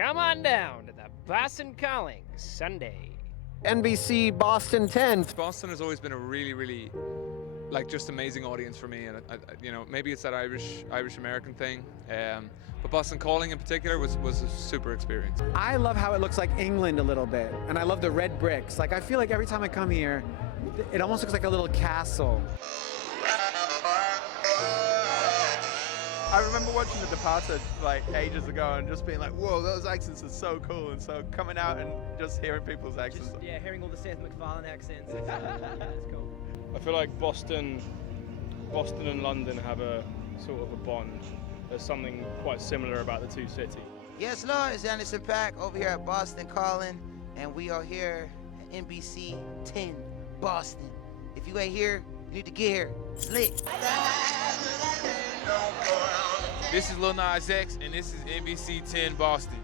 Come on down to the Boston Calling Sunday. NBC Boston 10. Boston has always been a really, like, just amazing audience for me, and maybe it's that Irish American thing, but Boston Calling in particular was a super experience. I love how it looks like England a little bit, and I love the red bricks. Like, I feel like every time I come here, it almost looks like a little castle. I remember watching The Departed like ages ago and just being like, whoa, those accents are so cool. And so coming out and just hearing people's accents. Hearing all the Seth MacFarlane accents. It's cool. I feel like Boston and London have a sort of a bond. There's something quite similar about the two cities. Yes, Lord, it's Anderson Paak over here at Boston Calling, and we are here at NBC 10 Boston. If you ain't here, you need to get here. It's lit. This is Lil Nas X, and this is NBC 10 Boston.